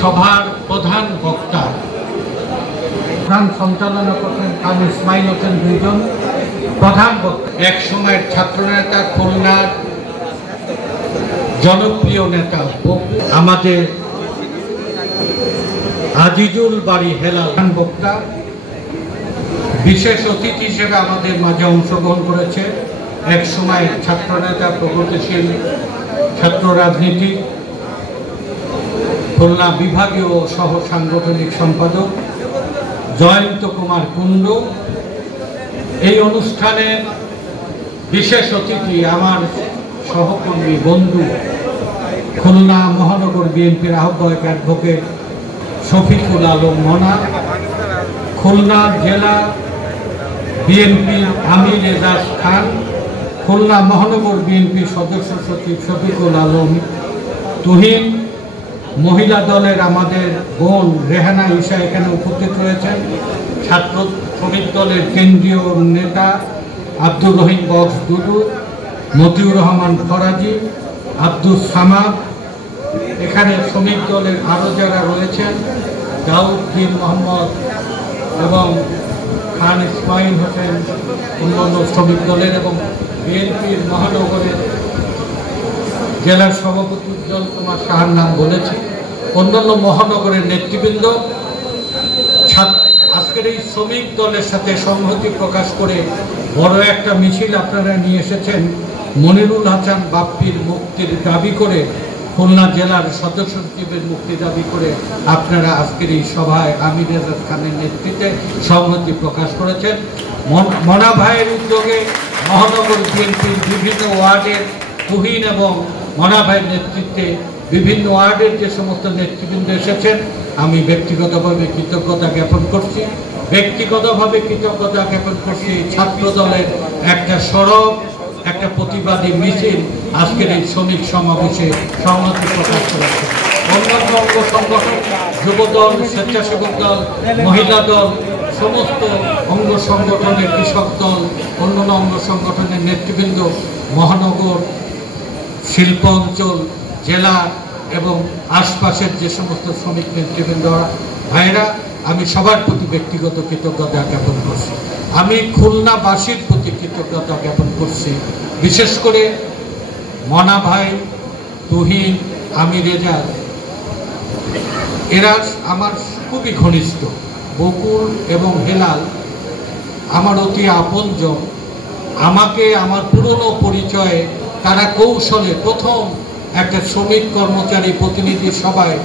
সভার প্রধান বক্তা প্রধান সঞ্চালনা করতেন খান ইসমাইল হোসেন দুইজন প্রধান বক্তা। এক সময়ের ছাত্রনেতা, খুলনার জনপ্রিয় নেতা, আমাদের আজিজুল বাড়ি হেলাল বক্তা। বিশেষ অতিথি হিসেবে আমাদের মাঝে অংশগ্রহণ করেছে এক সময়ের ছাত্রনেতা, প্রগতিশীল ছাত্র রাজনীতি, খুলনা বিভাগীয় সহ সাংগঠনিক সম্পাদক জয়ন্ত কুমার কুণ্ডু। এই অনুষ্ঠানের বিশেষ অতিথি আমার সহকর্মী, বন্ধু, খুলনা মহানগর বিএনপির আহ্বায়ক অ্যাডভোকেট শফিকুল আলম মনা, খুলনা জেলা বিএনপির আমির এজাজ খান, খুলনা মহানগর বিএনপির সদস্য সচিব শফিকুল আলম তুহিন, মহিলা দলের আমাদের বোন রেহানা ঈশা এখানে উপস্থিত রয়েছেন, ছাত্র শ্রমিক দলের কেন্দ্রীয় নেতা আব্দুর রহিম বক্স দুদু, মতিউর রহমান ফরাজি, আব্দুল সামাদ, এখানে শ্রমিক দলের আরও যারা রয়েছেন দাউদ্দিন মোহাম্মদ এবং খান ইসমাইল হোসেন, অন্যান্য শ্রমিক দলের এবং বিএনপির মহানগরের জেলার সভাপতি উজ্জ্বল কুমার সাহার নাম বলেছি, অন্যান্য মহানগরের নেতৃবৃন্দ। আজকের এই শ্রমিক দলের সাথে সংহতি প্রকাশ করে বড় একটা মিছিল আপনারা নিয়ে এসেছেন মনিরুল হাসান বাপ্পির মুক্তির দাবি করে, খুলনা জেলার সদস্য সচিবের মুক্তি দাবি করে আপনারা আজকের এই সভায় আমির এজাজ খানের নেতৃত্বে সংহতি প্রকাশ করেছেন। মনা ভাইয়ের উদ্যোগে মহানগর বিএনপির বিভিন্ন ওয়ার্ডের তুহিন এবং মনা ভাইয়ের নেতৃত্বে বিভিন্ন ওয়ার্ডের যে সমস্ত নেতৃবৃন্দ এসেছেন, আমি ব্যক্তিগতভাবে কৃতজ্ঞতা জ্ঞাপন করছি। ছাত্র দলের একটা সড়ক, একটা প্রতিবাদী মিছিল আজকের এই শ্রমিক সমাবেশে সংহতি প্রকাশ করেছে। অন্যান্য অঙ্গ সংগঠন, যুবদল, স্বেচ্ছাসেবক দল, মহিলা দল, সমস্ত অঙ্গ সংগঠনের, কৃষক দল, অন্যান্য অঙ্গ সংগঠনের নেতৃবৃন্দ, মহানগর, শিল্প অঞ্চল, জেলা এবং আশপাশের যে সমস্ত শ্রমিক নেতৃবৃন্দ ভাইরা, আমি সবার প্রতি ব্যক্তিগত কৃতজ্ঞতা জ্ঞাপন করছি। আমি খুলনাবাসীর প্রতি কৃতজ্ঞতা জ্ঞাপন করছি, বিশেষ করে মনা ভাই, তুহিন, আমির এজাজ, এরা আমার খুবই ঘনিষ্ঠ। বকুল এবং হেলাল আমার অতি আপনজন। আমাকে আমার পুরনো পরিচয়ে তারা কৌশলে প্রথম একটা শ্রমিক কর্মচারী প্রতিনিধি সভায়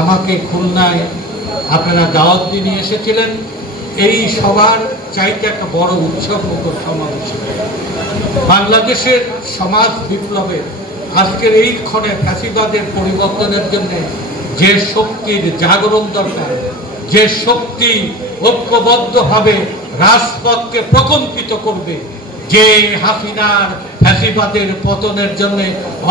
আমাকে খুলনায় আপনারা দাওয়াত দিয়ে নিয়ে এসেছিলেন। এই সভার চাইতে একটা বড় উৎসব মুখর সমাবেশ। বাংলাদেশের সমাজ বিপ্লবে আজকের এই ক্ষণে ফ্যাসিবাদের পরিবর্তনের জন্য যে শক্তির জাগরণ দরকার, যে শক্তি ঐক্যবদ্ধভাবে রাজপথকে প্রকম্পিত করবে, যে হাসিনার ফ্যাসিবাদের পতনের জন্য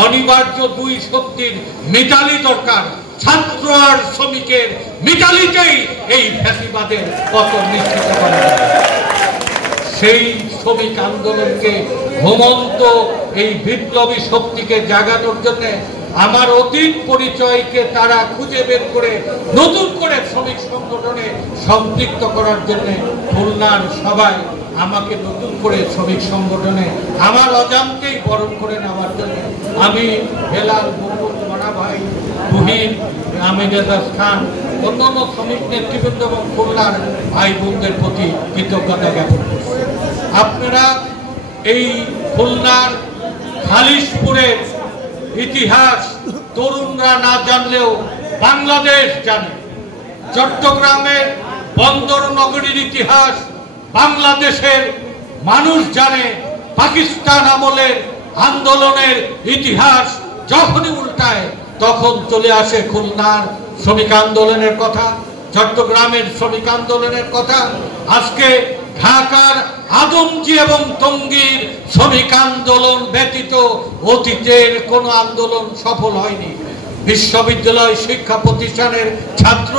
অনিবার্য দুই শক্তির মিতালি দরকার, ছাত্র আর শ্রমিকের মিতালিতেই এই ফ্যাসিবাদের পতন নিশ্চিত করা যাবে। সেই শ্রমিক আন্দোলনকে, ঘুমন্ত এই বিপ্লবী শক্তিকে জাগানোর জন্য আমার অতীত পরিচয়কে তারা খুঁজে বের করে নতুন করে শ্রমিক সংগঠনে সম্পৃক্ত করার জন্য খুলনার সবাই আমাকে নতুন করে শ্রমিক সংগঠনে আমার অজান্তেই বরণ করে নেওয়ার জন্য আমি হেলাল, বকুল, মনা ভাই, তুহিন, আমির এজাজ খান, অন্যান্য শ্রমিক নেতৃবৃন্দ এবং খুলনার ভাই বোনদের প্রতি কৃতজ্ঞতা জ্ঞাপন করছি। আপনারা এই খুলনার খালিশপুরের ইতিহাস তরুণরা না জানলেও বাংলাদেশ জানে। চট্টগ্রামের বন্দর নগরীর ইতিহাস বাংলাদেশের মানুষ জানে। পাকিস্তান আমলের আন্দোলনের ইতিহাস যখনই উল্টায় তখন চলে আসে খুলনার শ্রমিক আন্দোলনের কথা, চট্টগ্রামের শ্রমিক আন্দোলনের কথা। আজকে ঢাকার আদমজি এবং টঙ্গীর শ্রমিক আন্দোলন ব্যতীত অতীতের কোন আন্দোলন সফল হয়নি। বিশ্ববিদ্যালয়, শিক্ষা প্রতিষ্ঠানের ছাত্র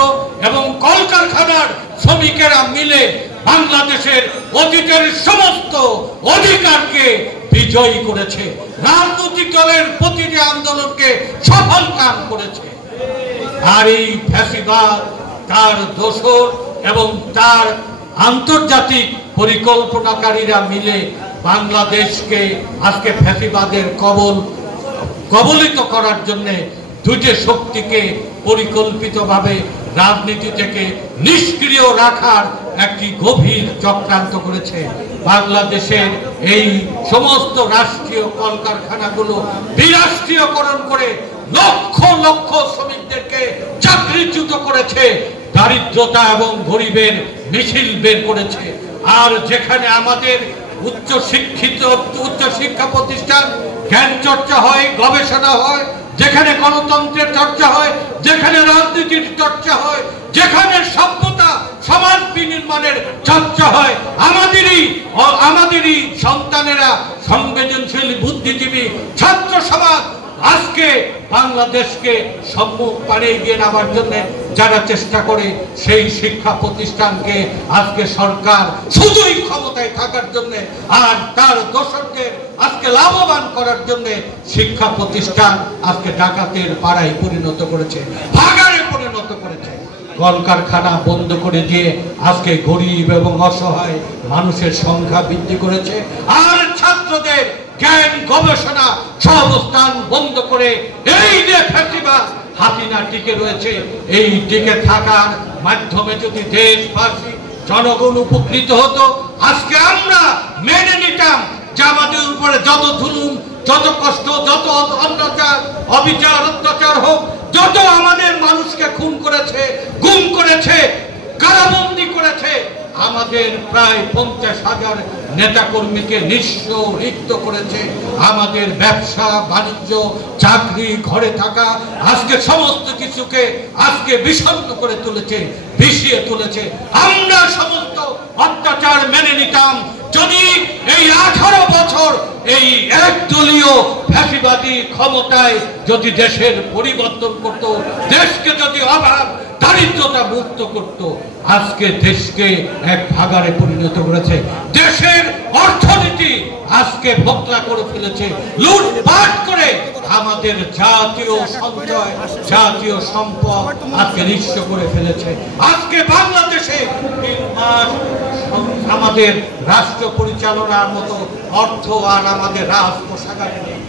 এবং কলকারখানার শ্রমিকেরা মিলে বাংলাদেশের অতীতের সমস্ত অধিকারকে বিজয়ী করেছে। রাজনৈতিক দলের প্রতিটি আন্দোলনকে সফল কাম করেছে। আর এই ফ্যাসিবাদ তার দোসর এবং তার আন্তর্জাতিক পরিকল্পনাকারীরা মিলে বাংলাদেশকে আজকে ফ্যাসিবাদের কবলিত করার জন্য দুইটি শক্তিকে পরিকল্পিতভাবে রাজনীতি থেকে নিষ্ক্রিয় রাখার একটি গভীর চক্রান্ত করেছে। বাংলাদেশের এই সমস্ত রাষ্ট্রীয় কলকারখানাগুলো বিরাষ্ট্রীয়করণ করে লক্ষ লক্ষ শ্রমিকদেরকে চাকরিচ্যুত করেছে, দারিদ্রতা এবং গরিবের মিছিল বের করেছে। আর যেখানে আমাদের উচ্চ শিক্ষা প্রতিষ্ঠান, জ্ঞান চর্চা হয়, গবেষণা হয়, যেখানে গণতন্ত্রের চর্চা হয়, যেখানে রাজনীতির চর্চা হয়, যেখানে সভ্যতা সমাজ বিনির্মাণের চর্চা হয়, আমাদেরই সন্তানেরা সংবেদনশীল বুদ্ধিজীবী ছাত্র সমাজ আজকে বাংলাদেশকে সম্মুখ পারে এগিয়ে নেওয়ার জন্য যারা চেষ্টা করে, সেই শিক্ষা প্রতিষ্ঠানকে আজকে সরকার শুধুই ক্ষমতায় থাকার জন্য আর তার দোসরদের আজকে লাভবান করার জন্য শিক্ষা প্রতিষ্ঠান আজকে ডাকাতের পাড়ায় পরিণত করেছে, ভাগাড়ে পরিণত করেছে। কলকারখানা বন্ধ করে দিয়ে আজকে গরিব এবং অসহায় মানুষের সংখ্যা বৃদ্ধি করেছে। আর ছাত্রদের জ্ঞান গবেষণা সহাবস্থান বন্ধ করে এই যে ফ্যাসিবাদ হাসিনা টিকে রয়েছে, এই টিকে থাকার মাধ্যমে যদি দেশবাসী জনগণ উপকৃত হতো, আজকে আমরা মেনে নিতাম যে আমাদের উপরে যত জুলুম, যত কষ্ট, যত অবিচার অত্যাচার হোক, যত আমাদের মানুষকে খুন করেছে, গুম করেছে, কারাবন্দী করেছে, আমাদের প্রায় 50,000 নেতাকর্মীকে নিঃস্ব রিক্ত করেছে, আমাদের ব্যবসা বাণিজ্য চাকরি ঘরে থাকা আজকে সমস্ত কিছুকে আজকে বিষণ্ণ করে তুলেছে, বিষিয়ে তুলেছে। আমরা সমস্ত অত্যাচার মেনে নিতাম যদি এই 18 বছর এই একদলীয় ফ্যাসিবাদী ক্ষমতায় যদি দেশের পরিবর্তন করত, দেশকে যদি অভাব দারিদ্রতা মুক্ত করত। আজকে দেশকে এক ভাগাড়ে পরিণত করেছে, দেশের অর্থনীতি আজকে ভোগলা করে ফেলেছে, লুটপাট করে আমাদের জাতীয় সঞ্চয়, জাতীয় সম্পদ আজকে নিঃস্ব করে ফেলেছে। আজকে বাংলাদেশে 3 মাস আমাদের রাষ্ট্র পরিচালনার মতো অর্থ আর আমাদের রাজকোষাগারে নেই।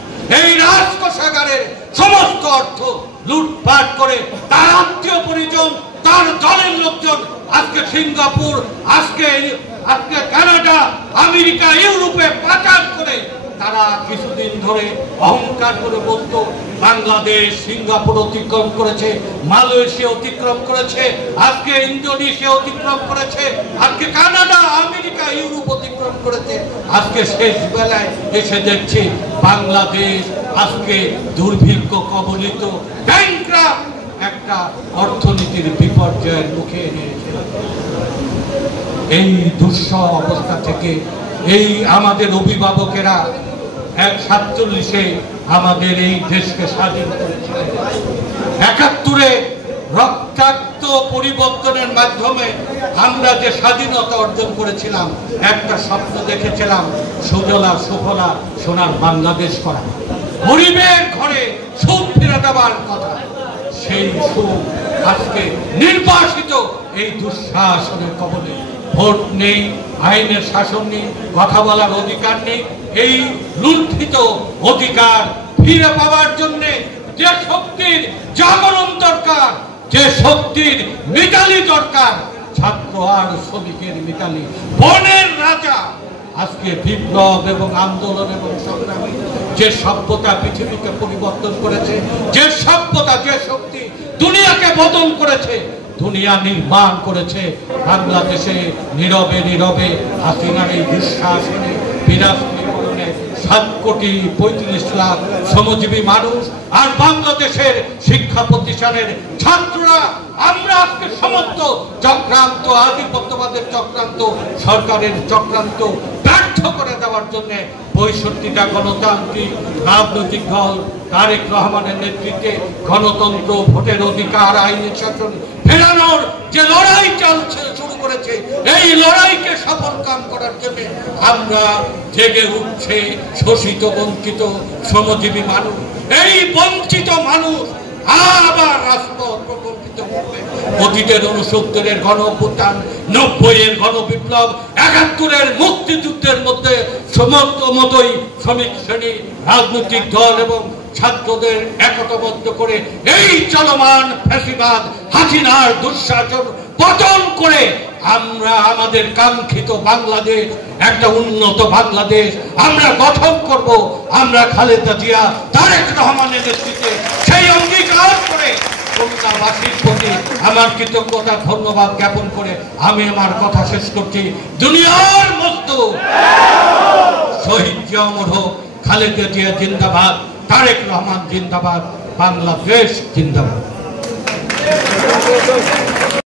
এই রাজকোষাগারের সমস্ত অর্থ লুটপাট করে তার আত্মীয় পরিজন, তার দলের লোকজন আজকে সিঙ্গাপুর, আজকে কানাডা, আমেরিকা, ইউরোপে পাচার করে তারা কিছুদিন ধরে অহংকার করে বলতো বাংলাদেশ সিঙ্গাপুর অতিক্রম করেছে, মালয়েশিয়া অতিক্রম করেছে, আজকে ইন্দোনেশিয়া অতিক্রম করেছে, আজকে কানাডা, আমেরিকা, ইউরোপ অতিক্রম করেছে। আজকে শেষ বেলায় এসে দেখছি বাংলাদেশ আজকে দুর্ভিক্ষ কবলিত ব্যাংকরাপ্ট একটা অর্থনীতির বিপর্যয়ের মুখে এনেছে। এই দুঃসহ অবস্থা থেকে এই আমাদের অভিভাবকেরা 47-এ আমাদের এই দেশকে স্বাধীন করেছিলেন। 71-এ রক্তাক্ত পরিবর্তনের মাধ্যমে আমরা যে স্বাধীনতা অর্জন করেছিলাম, একটা স্বপ্ন দেখেছিলাম সুজলা সুফলা সোনার বাংলাদেশ করা, গরিবের ঘরে সুখ ফিরে দেওয়ার কথা। সেই সুখ আজকে নির্বাসিত এই দুঃশাসনের কবলে। ভোট নেই, আইনের শাসন নেই, কথা বলার অধিকার নেই। এই লুণ্ঠিত অধিকার ফিরে পাওয়ার জন্য যে শক্তির জাগরণ দরকার, যে শক্তির মিতালি দরকার, ছাত্র আর শ্রমিকের মিতালি, বনের রাজা আজকে বিপ্লব এবং আন্দোলন এবং সংগ্রামী যে সভ্যতা পৃথিবীকে পরিবর্তন করেছে, যে সভ্যতা, যে শক্তি দুনিয়াকে বদল করেছে, দুনিয়া নির্মাণ করেছে, বাংলাদেশে নীরবে নীরবে হাসিনার এই দুঃশাসনে বিরাজনীকরণে 7,35,00,000 শ্রমজীবী মানুষ আর বাংলাদেশের শিক্ষা প্রতিষ্ঠানের ছাত্ররা আমরা আজকে সমস্ত চক্রান্ত, আধিপত্যবাদের চক্রান্ত, সরকারের চক্রান্ত ব্যর্থ করে দেওয়ার জন্য 65টা গণতান্ত্রিক রাজনৈতিক দল তারেক রহমানের নেতৃত্বে গণতন্ত্র, ভোটের অধিকার, আইনের শাসন ফেরানোর যে লড়াই চলছে শুরু করেছে, এই লড়াইকে সফল কাম করার জন্য আমরা জেগে উঠছে শোষিত বঞ্চিত শ্রমজীবী মানুষ। এই বঞ্চিত মানুষ আবার রাজপথ প্রকম্পিত করবে। অতীতের 69-এর গণ অভ্যুত্থান, 90-এর গণ বিপ্লব, 71-এর মুক্তিযুদ্ধের মধ্যে সমস্ত মতোই শ্রমিক শ্রেণী, রাজনৈতিক দল এবং ছাত্রদের একতাবদ্ধ করে এই চলমান ফ্যাসিবাদ হাসিনার দুঃশাসন পতন করে আমরা আমাদের কাঙ্ক্ষিত বাংলাদেশ, একটা উন্নত বাংলাদেশ আমরা গঠন করব। আমরা খালেদা জিয়া, তারেক রহমানের নেতৃত্বে সেই অঙ্গীকার করে খুলনাবাসীর প্রতি আমার কৃতজ্ঞতা ধন্যবাদ জ্ঞাপন করে আমি আমার কথা শেষ করছি। দুনিয়ার মজদুর শহীদ জিয়া অমর হোক, খালেদা জিয়া জিন্দাবাদ, তারেক রহমান জিন্দাবাদ, বাংলাদেশ জিন্দাবাদ।